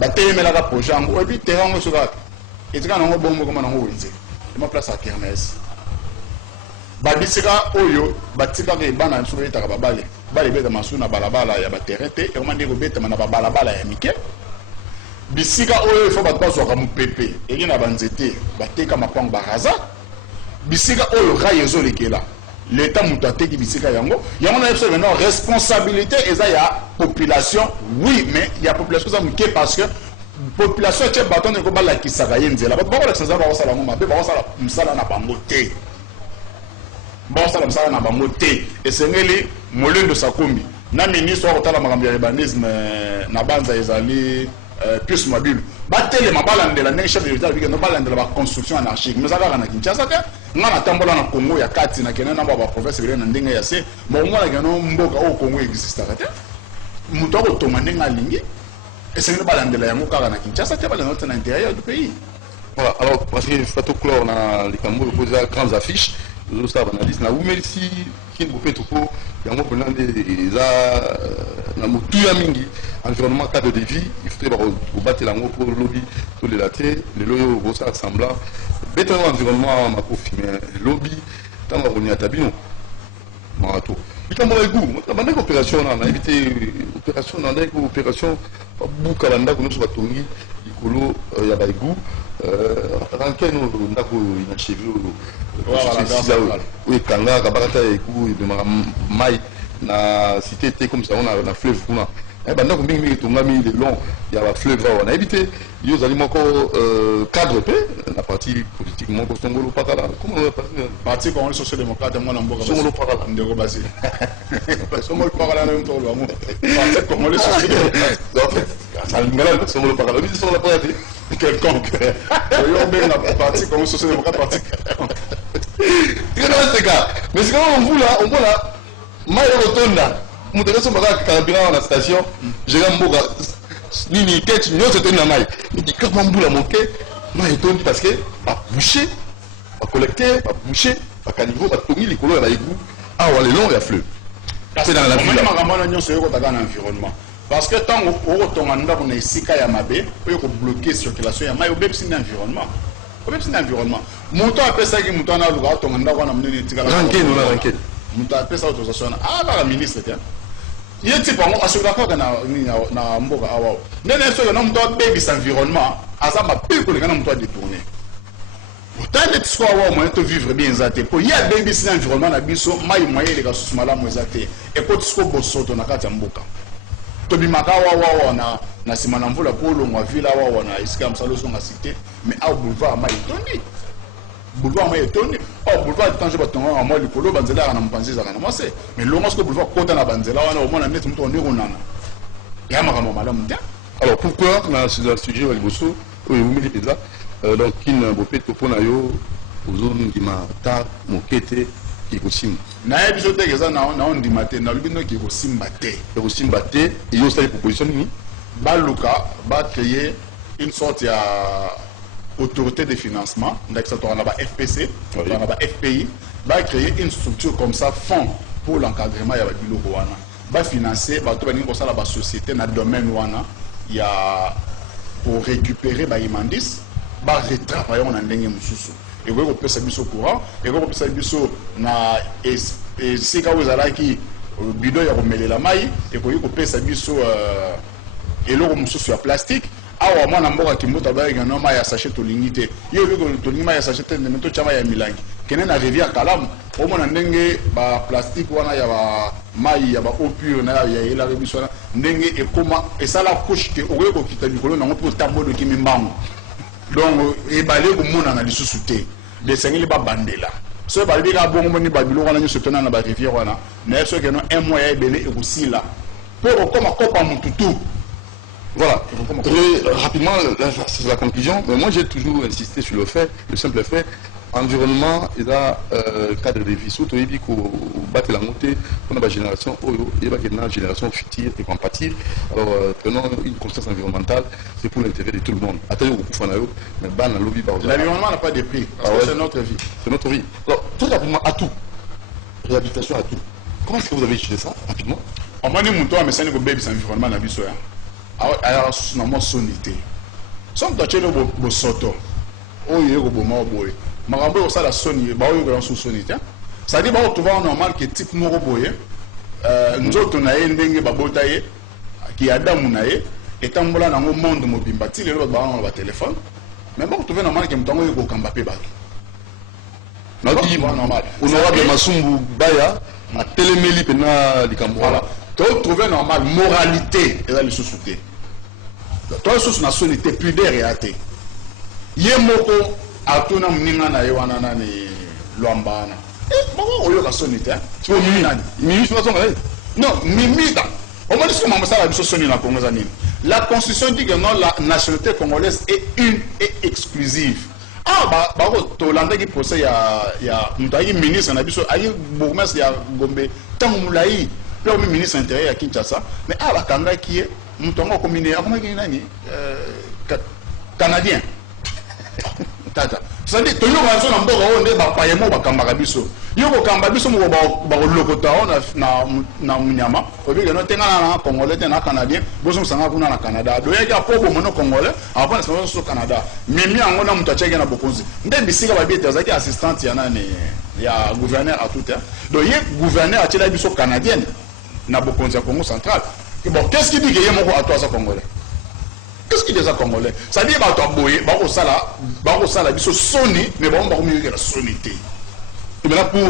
Bataille, mais là, pour Jean, et puis terrain, on se va. Et tu as un bon moment, on a un ma place à Kermès. Babisika, Oyo, Batika, et Bana, sur les Tarababale, Balibé de Masuna, Balabala, il y a terrain, et on m'a dit que Bête, Balabala, et Mickey. Bisika, Oyo, il faut battre sur un pépé, et il y a un banzete, Batika, Mapang, Baraza. Bisika oyo rayezo lekela l'état mutate ki bisika yango yango na yebso maintenant responsabilité eza ya population oui mais il y a population za muke parce que population tche baton ko bala kisaka yenzela ba ko la sanza ba sala ngoma be ba sala msala na bango te ba sala msala na bango te esengeli molendo sakombi na ministre wa kotala makambo ya urbanisme na banza ezali plus mobile batele mabalande la ndenge chef de l'État biko no balande la construction anarchique mais ça na Kinshasa te ngana tambola na Congo ya kati na kena na ba province bile na ndenge ya se mo mona keno mboka o Congo existe te muto ko to manenga lingi et c'est ne balande la yango kaka na Kinshasa te balande na intérieur du pays. Voilà, alors parce que Fatou Clore na les Cambo posé grandes affiches nous ça analyse na merci qui vous fait tout yango pelande eza na mutu ya mingi environnement cadre de vie il faut battre lango pour lobby tous les latés les loyo bossa assemblant beto environnement makofi mais lobby tanga konia tabino marato bikambo egu banda opération na éviter opération na ndeko opération buka banda ko no batongi likolo ya baegu ranke no ndako inachevé oyo ekangaka bakata egu ebemaka mai na cité te comme ça na fleuve kuna bandako mingi etongami le long ya bafleuve awa nayebi te yo ozali moko cadre mpe na parti politique moko songolo pakala parti congolais social démocrate mwana mboka songolo pakala ndeko basile songolo pakala na mtolo wangu parti congolais social démocrate en fait salingala songolo pakala obi songolo pakala te quelconque yo benga parti congolais social démocrate parti mais c'est quand on voit là mai rotonda moto nyonso mbaka carburant na station jega mboka nini keti nyonso etoni na mai ikaka mbula moke mai etondi parce que babouche bacollecte babouche bakaniveau batongi likolo ya baegu awa lelo ya fleuve mpe dans la ville makambo wana nyonso oyokotaka na environnement parce que ntango okotonga ndako na esika ya mabe oyo kobloke circulation ya mai obebisi na environnement moto apesaki moto wana aluka atonga ndako wana monene etikala moto apesa autorisation wana baka ministre te ye ti bango asokola kaka na mboka awa ndenge soki na moto abebisa environnement aza mabe koleka na moto adetourne otali neti siko awa moyen to vivre bien eza te mpo ye abebisi na environnement na biso mai moyen eleka susu malamu eza te ekoti siko bosoto na kati ya mboka tobimaka awa na nsima na mvula mpo olongwa ville awa na esika ya mosala osonga cité mais awa boulevard mai etondi boulevard tange batongaka mwa likolo banzela yaka na mopanzi ezaka na mwase mais longo siko boulevard kota na banzela wana omona neti moto ondeko nana ya makambo malamu te. Alors pourquoi na sujet ya liboso oyo emumeli mpenza donc kine bopeto mpo na yo ozondima ta moke te ekosimba nayebi biso teke eza na ondima te nalobi noki ekosimba te eyo osali proposition nini baluka bacreye une sorte ya autorité de financement, on a FPC, on a FPI, va créer une structure comme ça, fonds pour l'encadrement, il y a des biloko wana, va financer, va trouver une société dans le domaine wana, il y a pour récupérer ba imandis, va retravailler on a ndenge mususu. Et vous pouvez savoir au courant, et vous pouvez savoir na et si quand vous allez qui bidon ya remêler la maille, et vous pouvez savoir et l'eau mususu ya plastique. Awa mwana mboka kimbuta ba ngano ma ya sachet tolingi te yo biko tolingi ma ya sachet te meto chama ya milangi kene na rivière Kalamu o mona ndenge ba plastique wana ya ba mai ya ba eau pure na ya ela rebiso na ndenge ekoma esala couche te okoye ko kita bikolo na ngoto tambodo kimi mbango donc e balé ko mona na lisusu te de sengeli ba bandela so ba bika bongo moni ba bilo wana nyoso tona na ba rivière wana na so keno un mois ya ebele ekusila pour koma kopa mututu. Voilà, rapidement, c'est la conclusion, mais moi j'ai toujours insisté sur le simple fait, environnement et là, cadre de vie, surtout il faut battre la montée pour la génération, il y a une génération future et compatir. Alors, prenons une conscience environnementale, c'est pour l'intérêt de tout le monde. Attendez, vous pouvez mais l'environnement n'a pas de prix, parce que c'est notre vie. C'est notre vie. Alors, très rapidement, à tout, réhabilitation à tout. Comment est-ce que vous avez étudié ça, rapidement? On m'a dit, mon toit, mais c'est un baby, c'est l'environnement, la vie, alors na mo sonité som to chelo bo soto oyo ko bo ma boye makambo ça la soni ba oyo ko so sonité ça dit ba o trouver normal que type moko boye nzoto na ye ndenge ba botaye ki adamu na ye etambola na ngo monde mobimba ti lelo ba na ba téléphone mais ba o trouver normal que mutango yo ko kamba pe ba na ki normal honorable Masumbu Baya a téléméli pena likambo voilà to trouver normal moralité et là le sous-souté toi sous na sonité pudeur et athée ye moko atuna mninga na ye wana nani lwambana moko oyo la sonité tu mimi nani mimi tu vas non mimi da on m'a dit que maman ça la biso soni na Congo zanini la constitution dit que non la nationalité congolaise est une et exclusive ba to landa ki procès ya mutayi ministre na biso ayi bourgmestre ya Gombe tangu mulai le ministre intérieur à Kinshasa, mais à la Canada qui est, nous avons combiné, canadien. Tata. C'est-à-dire, tu as raison, on est pas yémo, ba kambarabiso. Yo ko kambabiso mo ba lokota na munyama. Obi que no tenga na congolais na canadien, bozo sanga kuna na Canada. Do yaka pobo mono congolais, avant na sanga so Canada. Mimi angona mtu acheke na bokonzi. Nde bisika ba biete zaki assistante ya nani ya gouverneur à tout. Donc ye gouverneur a tela biso canadienne. Na bokonzi ya Congo central. Bon, qu'est-ce qu'il dit que yé moko à toi ça congolais? Qu'est-ce qui est des Congolais? Ça dit bah toi boyer, bah ça la biso sonné, mais bon bah mieux que la sonité. Et maintenant pour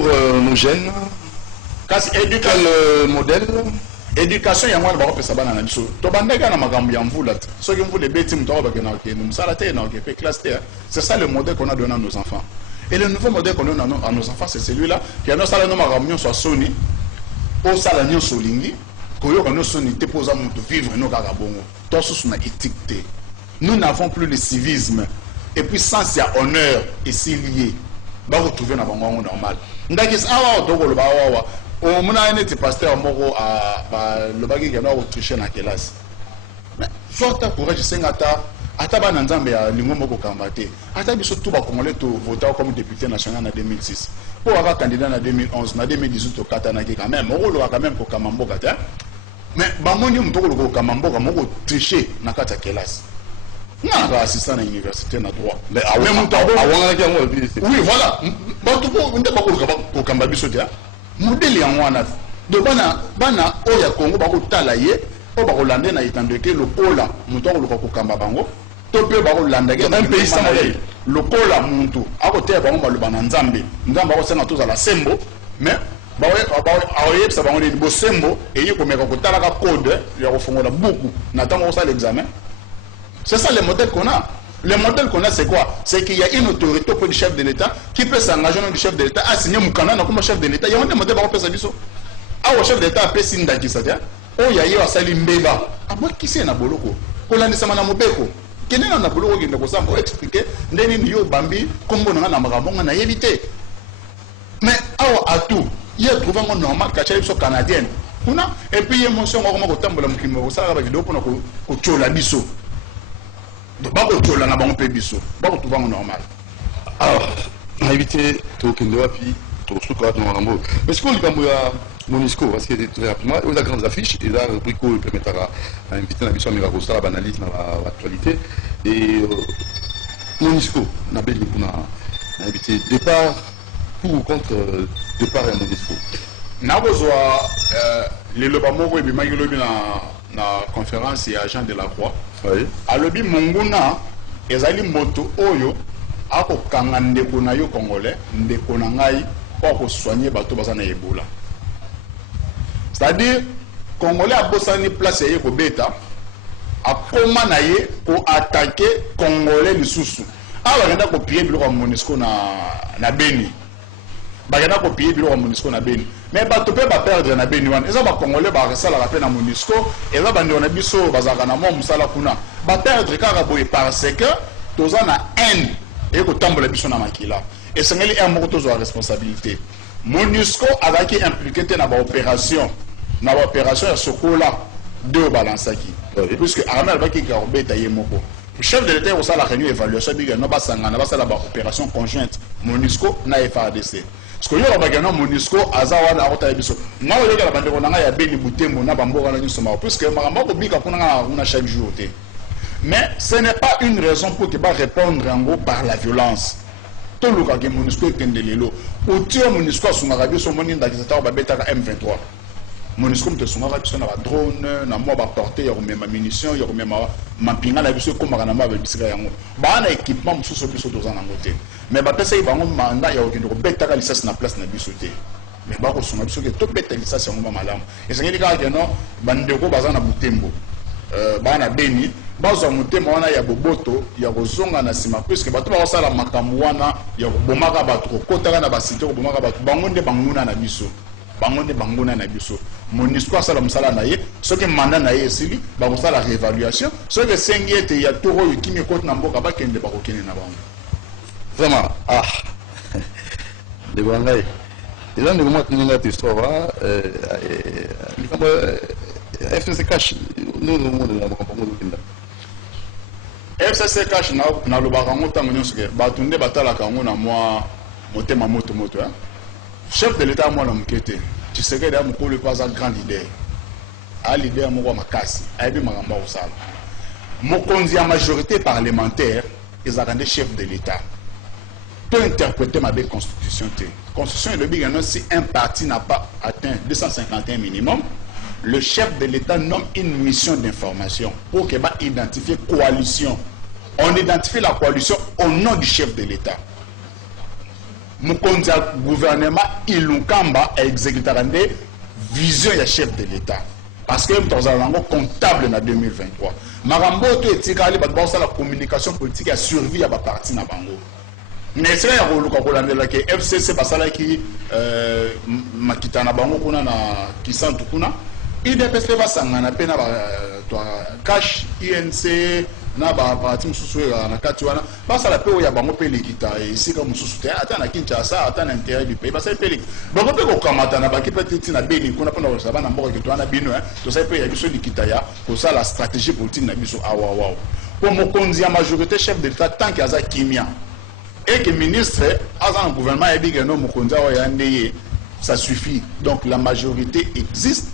nos jeunes, quel modèle? Éducation ya mwana bako pesa bana na biso. To bandeka na makambo ya mvula. Soki mvula beti mto ba kena ke msala te na ke classe te. C'est ça le modèle qu'on a donné à nos enfants. Et le nouveau modèle qu'on donne à nos enfants c'est celui-là qui a nos sala no makambo soit soni. Au sala nyo solingi, koyo no soni te posa mutu vivre no kaka bongo. To sous na éthique te. Nous n'avons plus le civisme et puis sens ya honneur ici lié. Ba retrouver na bango normal. Ndakis awa to ko lo ba wa. On a un pasteur moko à le bagage qui a triché dans la classe. Mais forte courage, je sais ata ba nzambe ya lingo moko kambate. Ata biso tout ba congolais to voter comme député national en 2006. Pour avoir candidat en 2011, en 2018 au Katana quand même, on le quand même ko kamambo kata. Mais ba moni mtoko ko kamambo moko triché na kata classe. Non, pas assistant à l'université na droit. Mais oui, voilà. Ba tout ko ndé ba ko kamba biso dia. Modèle ya wana de bana oya Congo ba ko tala ye o ba ko lande na itandeke lokola muto ko ko kamba bango to pe ba ko landa ke un pays sans modèle lokola muntu ako te bango ba lobana nzambe ko sena toza la sembo mais ba oye sa bango ni bo sembo et yi ko meka ko tala ka code ya ko fongola beaucoup na tango ça l'examen. C'est ça le modèle qu'on a. Le modèle qu'on a, c'est quoi? C'est qu'il y a une autorité auprès du chef de l'État qui peut s'engager au nom du chef de l'État à signer Moukana comme chef de l'État. Il y a un modèle qui peut s'engager. Ah, le chef de l'État peut signer Daki Sadia. Oh, il y a eu un salim Mbeba. Ah, moi, qui c'est Naboloko? Pour l'année, ça m'a Mobeko. Quel est un Naboloko qui est pour expliquer? Ndeni Nio Bambi, comme on a un a évité. Mais, à tout, il y a trouvé un normal qui canadienne. Et puis, il y a une émotion, on va tomber dans le vidéo pour que la biso. Bako tola na bango pe biso bako tout va normal. Alors on a évité to kende wapi to suka na mambo mais ce qu'on likambo ya Monisco parce que très rapidement on a grandes affiches et là Brico permettra à inviter la biso amira ko sala analyse na actualité et Monisco na beli kuna invité départ pour ou contre départ à Monisco na bozwa le loba moko e bimaki lobi na conférence ya agent de la Croix. Oui. Alobi monguna ezali moto oyo akokanga ndeko na yo congolais ndeko na ngai po ko soigner bato baza na Ebola. C'est-à-dire congolais abosani place ye ko beta akoma na ye ko attaquer congolais lisusu. Ala ngenda ko pied biloko Monisco na Beni. Bagana ko pied biloko Monisco na Beni. Mais bato pe ba perdre na Beni wana. Eza ba congolais ba resala rappel na Monisco eza bandi na biso bazaka na mo musala kuna. Ba perdre kaka boye parce que toza na haine et ko tambola biso na makila. Et sengeli un moko tozo responsabilité. Monisco azaki impliqué te na ba opération ya Sokola de balansaki. Puisque Armel va ki garbeta ye moko. Le chef de l'État a la réunion évaluation biga no ba sangana ba sala ba opération conjointe Monisco na FARDC. Parce que yo ba gana Monisco azawa na rota biso. Na yo la bande na ya Beni Butembo na bamboka na nyuso ma puisque maramba ko bika kuna chaque jour té. Mais ce n'est pas une raison pour que va répondre en gros par la violence. Tout le cas que Monisco tendelelo. Au tir Monisco sur Arabie so moni ndakisa ba beta M23. Monisco te sungaka biso na ba drone na mo ba porter ya komema munitions ya komema mapinga na biso ko makana ma ba bisika yango ba na équipement mususu biso doza na ngote mais ba pesa ibango mandat ya okendo ko beta ka lisasi na place na biso te mais ba ko sunga biso ke to beta lisasi yango malamu esengeli ka ke no bandeko baza na Butembo ba na Beni bazo mutema wana ya boboto ya kozonga na sima puisque bato ba sala makambo wana ya bomaka bato ko kotaka na basite ko bomaka bato bango nde banguna na biso bangonde bangona na biso Monisco asala musala na ye soki mandat na ye esili ba ko sala réévaluation soki sengi ete ya toro yikimi ko na mboka bakende ba ko kene na bango vraiment de bangai et là nous comment tenir notre histoire FCC cash nous monde na ko mo kinda FCC cash na lobaka ngota ngonyoso ke batunde batala ka ngona mwa motema moto hein. Chef de l'État moi l'amkete tu sais que là mon le pas un grand leader a leader mon makasi a bien maramba osala mokonzi ya majorité parlementaire ils attendent chef de l'État peut interpréter ma belle constitution constitution est le big si un parti n'a pas atteint 251 minimum le chef de l'État nomme une mission d'information pour qu'il va identifier coalition. On identifie la coalition au nom du chef de l'État. Mokonzi gouvernement Ilunkamba a exécuté une vision du chef de l'État. Parce que nous avons comptable en 2023. Marambo est la communication politique a survécu à la partie na bango. Mais c'est là que FCC basala qui makita na bango kuna na kisantu kuna. IDPS va sangana pe na cash INC na ba parti mususu na kati wana basala pe ya bango pe likita ici comme mususu te ata na Kinshasa ata na intérêt du pays basala pe bango pe ko kamata na baki petite na beni kuna pona ko na mboka ke twana bino to sai pe ya biso likita ya ko ça la stratégie politique na biso awa pour mokonzi ya majorité chef de l'État tant qu'il y a kimia et que ministre a un gouvernement et bien non mokonzi ya ndeye ça suffit. Donc la majorité existe,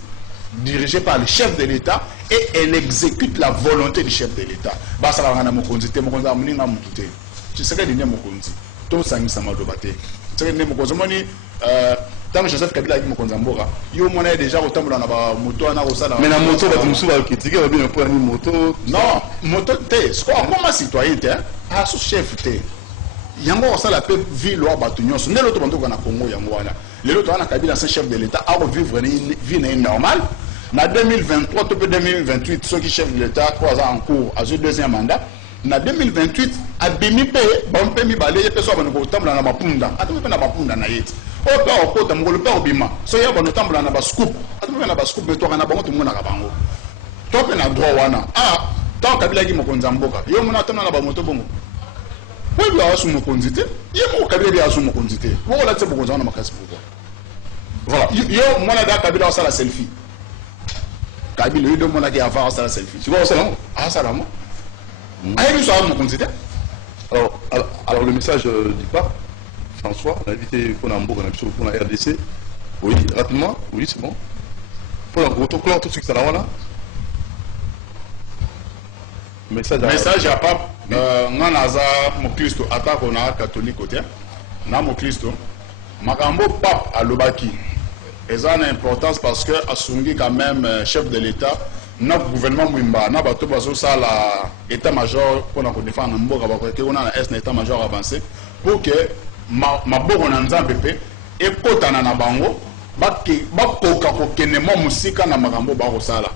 dirigée par le chef de l'État, et elle exécute la volonté du chef de l'État. Basa la rana mokonzi te mokonzi amuni na mukite. Tu sais que l'idée mokonzi. Tout ça mi sama dobate. Tu sais que mokonzi moni tant que Joseph Kabila a dit mokonzi mbora. Yo mona déjà autant na ba moto na osala. Mais la moto va musu va critiquer va bien pour une moto. Non, moto te. Ce qu'on comme citoyen te, ah sous chef te. Yango osala pe ville wa batu nyonso. Ndelo to bantu kana Congo yango wana. Lelo to wana Kabila c'est chef de l'État a vivre une vie normale. En 2023, tout 2028, ceux qui chef de l'État, 3 ans en cours, à ce deuxième mandat. En 2028, à Bimipe, bon pays balé, il peut soit bon temps dans la mapunda. Attends, na mapunda na yet. Au père au côté, mon père au bima. So y a bon temps dans la scoop. Attends, na ba scoop, mais toi na bon tout le monde na bango. Toi pe na droit wana. Ah, tant Kabila qui mo konzamboka. Yo mo na tana na ba moto bongo. Oui, il y a un conduite. Il y a un Kabila qui a un conduite. Pourquoi là, c'est beaucoup de gens dans ma classe pour voilà. Yo, moi, là, Kabila a la selfie. Kabila, il y a un qui a la selfie. Tu vois, c'est là. Ah, ça là, moi. Ah, il y a un conduite. Alors, le message du pape, François, on a invité pour la RDC. Oui, rapidement. Oui, c'est bon. Pour la protocole, tout ce qui est là, message à pape. Nga naza mokristo atako na catholique côté na mokristo makambo pape alobaki eza na importance parce que asungi quand même chef de l'État na gouvernement mwimba na bato bazo sala état major pour na ko défendre mboka bakote on a na état major avancé pour que maboko na nzambe pe ekotana na bango bakoka kokene mo musika na makambo bako sala.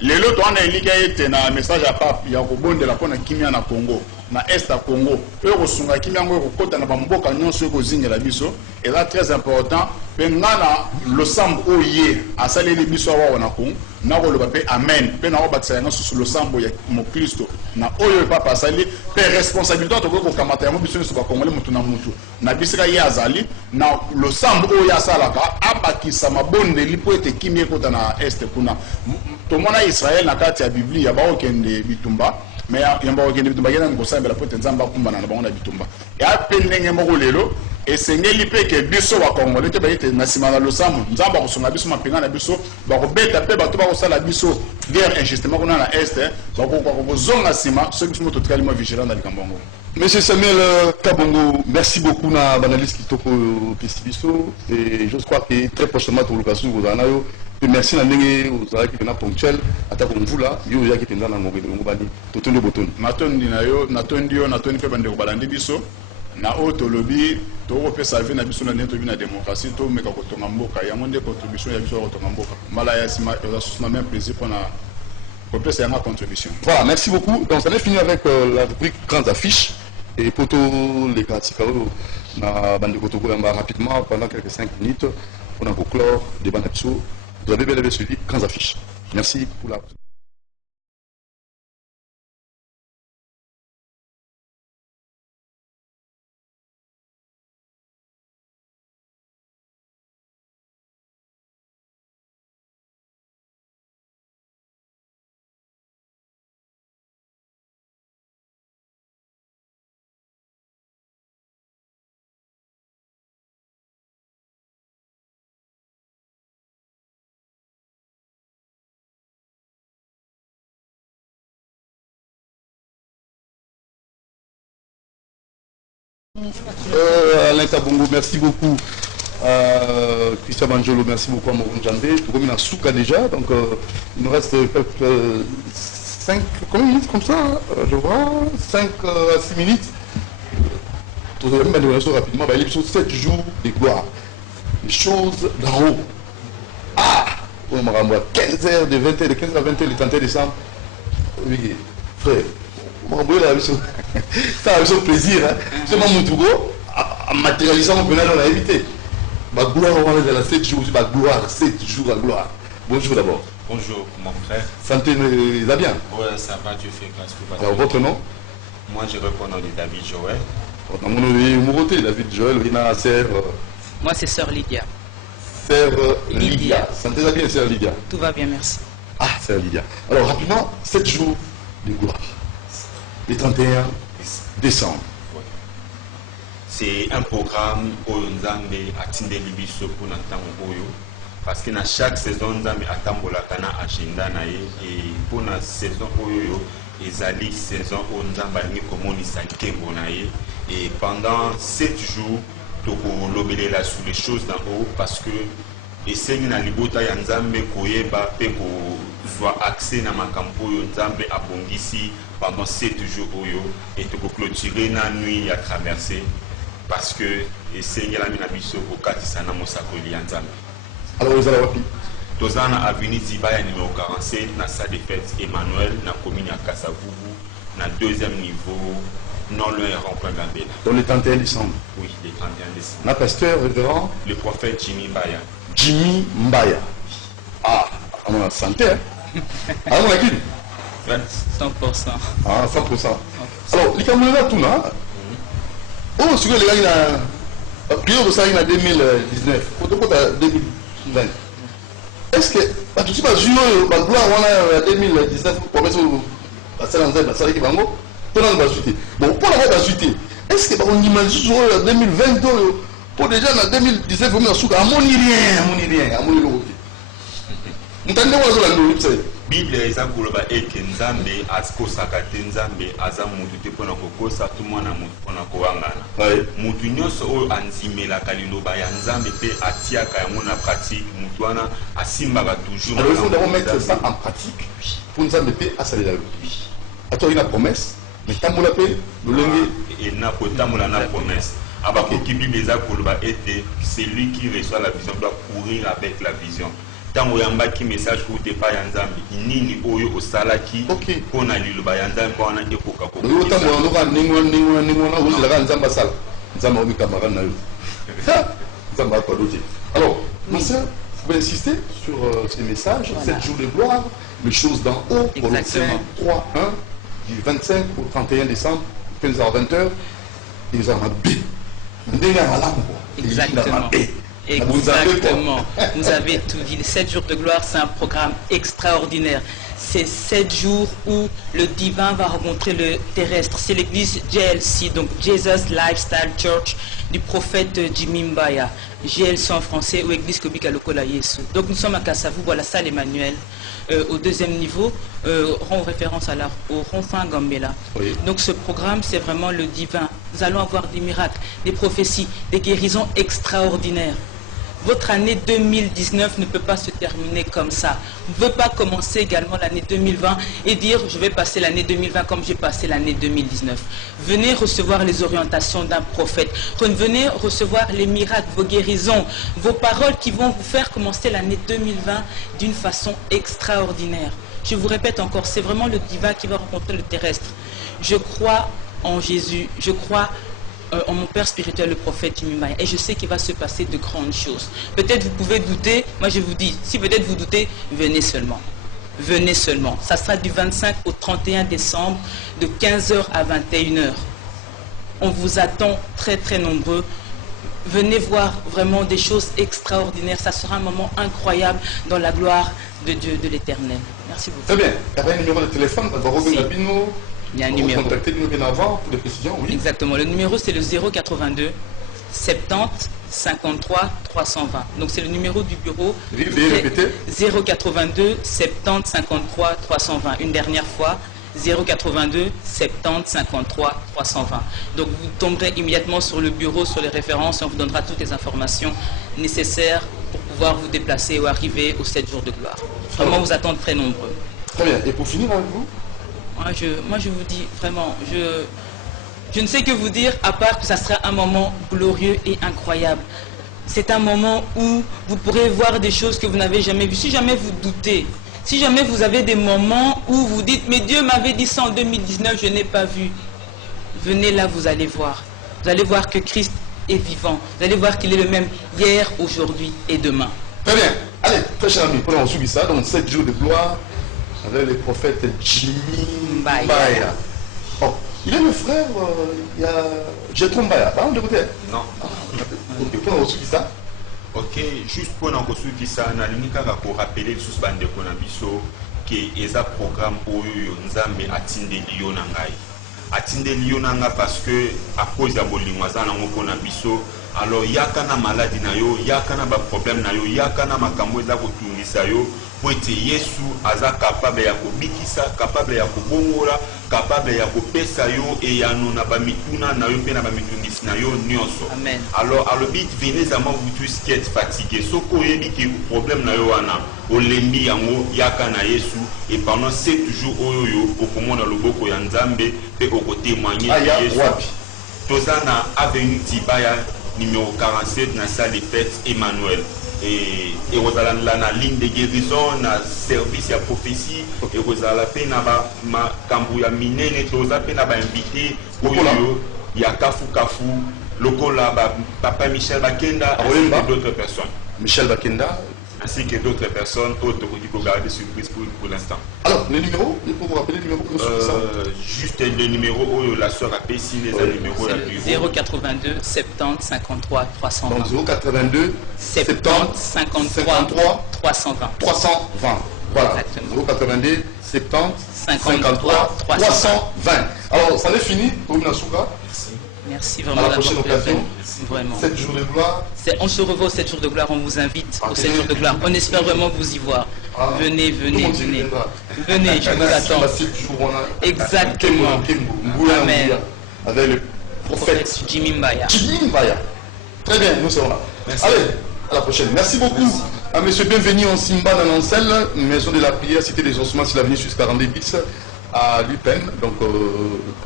Lelo to ana elika ete na message à pape ya ko bondela pona kimia na Congo na est à Congo pe ko sunga kimia ngo ko kota na bamboka nyonso ko zingela biso et là très important pe ngana le sambo oye asaleli biso wa na Congo na ko loba pe amen pe na ko batisa ngo susu le sambo ya mo Kristo na oyo papa asali pe responsabilité to ko kamata ya mo biso so ba Congolais mutu na mutu na bisika ya azali na le sambo oyo asalaka abakisa mabondeli po ete kimia kota na est kuna to mona Israël na kati ya Biblia ya bao kende bitumba mais yamba okende bitumba yena ngosambela pote nzamba kumbana na bango na bitumba ya pendenge moko lelo esengeli pe ke biso wa Congolais te bayete na sima na losamu nzamba ko songa biso mapinga na biso ba ko beta pe bato ba ko sala biso guerre injustement kuna na est ba ko zonga sima ceux qui sont tout calme vigilant dans le Cambongo. Monsieur Samuel Kabongo, merci beaucoup na banaliste qui toko Pistibiso et je crois que très prochainement pour l'occasion vous en avez. Et merci na ndenge ozala ki na ponctuel atako mvula yo ya ki tenda na ngobani totondo botondo matondi na yo natondi pe bande ko balandi biso na otolobi to ko pesa vie na biso na neto bi na démocratie to meka ko tonga mboka ya monde contribution ya biso ko tonga mboka mala ya sima yo na même plaisir pour na ko pesa ma contribution. Voilà, merci beaucoup. Donc ça va finir avec la rubrique grandes affiches et poto les katikao na bande ko toko rapidement pendant quelques 5 minutes pour na clore des banapso. Vous avez bel et bien suivi grandes affiches. Merci pour la... Alain Kabongo, merci beaucoup. Christian Manjolo, merci beaucoup à Moron Djambé. Tout comme il a Souka déjà, donc il nous reste quelques 5 minutes comme ça, je vois, 5 à 6 minutes. Tout le monde rapidement, il y a 7 jours de gloire. Les choses d'en haut. Ah, on m'a renvoyé 15h, de 20h, de 15h à 20h, le 31 décembre. Oui, frère, on m'a renvoyé la mission. Ça a eu son plaisir, hein. C'est mon Moutougo, en matérialisant mon pénal, on a évité. Ma gloire, on va aller dans la 7 jours, ma gloire, 7 jours à gloire. Bonjour d'abord. Bonjour mon frère. Santé, il va bien? Ouais, ça va, Dieu fait grâce. Alors, votre nom? Moi, je réponds au nom de David Joël. Mon nom est Mouroté, David Joël, Rina, Sœur. Moi, c'est Sœur Lydia. Sœur Lydia. Santé, va bien, Sœur Lydia? Tout va bien, merci. Ah, Sœur Lydia. Alors, rapidement, 7 jours de gloire. Le 31 décembre. C'est un programme oyo nzambe atindeli biso mpona ntango oyo parce que na chaque saison nzambe atambolaka na agenda na ye et mpona saison oyo ezali saison oyo nzambe alingi komonisa nkembo na ye et pendant 7 jours tokolobelela sur les choses d'en haut parce que esengi na libota ya nzambe koyeba mpe kozwa accès na makambo oyo nzambe abongisi pendant 7 jours oyo et tokoclôturer na nuit ya traversée parce que esengelami na biso kokatisa na mosakoli ya nzambe. Alors ezala wapi? Toza na avenue Zibaya numéro 47 na salle de fête Emmanuel na commune ya Kasavubu na 2e niveau non loin ya rond-point Gambela. Dans le 31 décembre. Oui, le 31 décembre. Na pasteur révérend Le prophète Jimmy Mbaya. Jimmy Mbaya. Ah, on a santé, hein? Ah, on a qui? 100%. Ah, 100%. Alors, les Camerounais, tout là. Oh, c'est que les gars, il a prié de ça en 2019. Pour 2020. Est-ce que, tout de suite, la gloire, on a 2019, pour mettre la salle en zèbre, la salle qui va en haut, pour la suite. Bon, pour la suite, est-ce que, on imagine en 2020, pour déjà en 2019, on a souka, à mon rien. Ntande wazo la ndo lipse. Bible eza koloba ete nzambe akosaka te nzambe aza mutu te mpona kokosa tu mwana mutu mpona kowangana. Mutu nyonso oyo anzimelaka liloba ya nzambe mpe atiaka yango na pratique mutu wana asimbaka toujours. Alors il faut d'abord mettre ça en pratique pour nzambe mpe asalela yo. Attends, il y a une promesse, mais tambola pe lolenge et na kotambola na promesse. Abakoki Bible eza koloba ete celui qui reçoit la vision doit courir avec la vision. Tango yambaki message pour te pa ya nzambe inini oyo osalaki pona liloba ya nzambe wana ekoka ko yo tango wana ningo na ozo la nzamba sala nzamba omi camarade na yo nzamba ko doté. Alors ma sœur, vous pouvez insister sur ces messages, 7 jours de gloire, les choses d'en haut, Colossiens 3:1 du 25 au 31 décembre 15h à 20h ils ont B. Exactement. Exactement. Vous avez tout dit. Les 7 jours de gloire, c'est un programme extraordinaire. C'est 7 jours où le divin va rencontrer le terrestre. C'est l'église JLC, donc Jesus Lifestyle Church, du prophète Jimmy Mbaya. JLC en français ou église Kobika Lokola Yesu. Donc nous sommes à Kassavou, voilà salle Emmanuel. Au 2e niveau, rend référence au rond-point Gambela. Oui. Donc ce programme, c'est vraiment le divin. Nous allons avoir des miracles, des prophéties, des guérisons extraordinaires. Votre année 2019 ne peut pas se terminer comme ça. Vous ne pouvez pas commencer également l'année 2020 et dire je vais passer l'année 2020 comme j'ai passé l'année 2019. Venez recevoir les orientations d'un prophète. Venez recevoir les miracles, vos guérisons, vos paroles qui vont vous faire commencer l'année 2020 d'une façon extraordinaire. Je vous répète encore, c'est vraiment le divin qui va rencontrer le terrestre. Je crois en Jésus, je crois en mon père spirituel, le prophète Jimmy Mbaya, et je sais qu'il va se passer de grandes choses. Peut-être vous pouvez douter, moi je vous dis, si peut-être vous doutez, venez seulement. Venez seulement. Ça sera du 25 au 31 décembre, de 15h à 21h. On vous attend très très nombreux. Venez voir vraiment des choses extraordinaires. Ça sera un moment incroyable dans la gloire de Dieu, de l'Éternel. Merci beaucoup. Très bien. Il y a un numéro de téléphone, on va revenir à nous. Il y a un numéro. Contactez nous bien avant pour des précisions, oui. Exactement. Le numéro, c'est le 082 70 53 320. Donc, c'est le numéro du bureau. Veuillez répéter. 082 70 53 320. Une dernière fois. 082 70 53 320. Donc vous tomberez immédiatement sur le bureau, sur les références, et on vous donnera toutes les informations nécessaires pour pouvoir vous déplacer ou arriver aux 7 jours de gloire. Vraiment vous attendre très nombreux. Très bien. Et pour finir avec vous? Moi je vous dis vraiment, je ne sais que vous dire à part que ça sera un moment glorieux et incroyable. C'est un moment où vous pourrez voir des choses que vous n'avez jamais vues. Si jamais vous doutez, si jamais vous avez des moments où vous dites « Mais Dieu m'avait dit ça en 2019, je n'ai pas vu », venez là, vous allez voir. Vous allez voir que Christ est vivant. Vous allez voir qu'il est le même hier, aujourd'hui et demain. Très bien. Allez, très cher ami, prenons suivi ça. Donc 7 jours de gloire avec le prophète Jimmy Mbaya. Oh, il est le frère, il y a Jetron Mbaya, pas de côté? Non. Ok, prenons suivi ça. Ok, juste pour nous qui ça, na limika pour rappeler sous bande konabiso que eza programme oyo nzambe atinde liyo na ngai. Atinde liyo na nga parce que à cause ya bolingo za na ngoko na biso, alors yaka na maladie na yo, yaka na ba problème na yo, yaka na makambo eza kotungisa yo, po ete Yesu aza capable ya kobikisa, capable ya kobongola, capable ya kopesa yo et ya nona ba mituna na yo pe na ba mitungisi na yo nyonso. Amen. Alors à l'obit venez à moi vous tous qui êtes fatigués. Soko yebi ki problème na yo wana, olembi yango yaka na Yesu et pendant 7 jours oyo okomona loboko ya Nzambe pe oko témoigner de Yesu. Tozana avenue Tibaya numéro 47 na salle des fêtes Emmanuel. Et la ligne de guérison, na service à prophétie, et vous allez peine ma kambouya minene, vous allez peine à inviter, il y a Kafu, Lokola, Papa Michel Bakenda, ainsi que d'autres personnes. Michel Bakenda. Ainsi que d'autres personnes, autres qui peuvent garder surprise pour l'instant. Alors, le numéro, il faut vous rappeler le numéro pour ça. Juste le numéro où la soeur a payé, le numéro la plus 082 70 53 320. Donc 082 70 53 320. 320. Voilà. Exactement. 082 70 53 320. Alors, ça est fini pour Minasuka. Merci vraiment. À la prochaine occasion. Vraiment. 7 jours de gloire. On se revoit aux 7 jours de gloire, on vous invite aux 7 jours de gloire. On espère vraiment vous y voir. Venez, venez, venez. Venez, je vous attends. Exactement. Amen. Avec le prophète Jimmy Mbaya. Jimmy Mbaya. Très bien, nous serons là. Merci. Allez, à la prochaine. Merci beaucoup à monsieur Bienvenu en Simba dans Nancel, maison de la prière, cité des ossements sur l'avenue Suisse 42 bis à Lupin. Donc,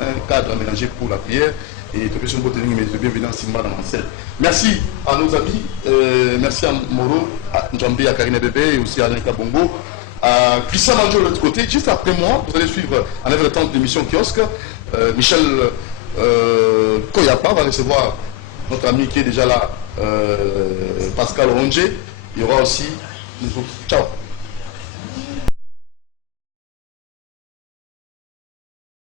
un cadre aménagé pour la prière. Et de question de bienvenue en Simba dans Nancel. Merci à nos amis. Merci à Moro, à Njambi, à Karine Bébé et aussi à Alain Kabongo. À Christian Manjo de l'autre côté. Juste après moi, vous allez suivre en le temps de l'émission Kiosque. Michel Koyapa va recevoir notre ami qui est déjà là, Pascal Ronge. Il y aura aussi... Ciao.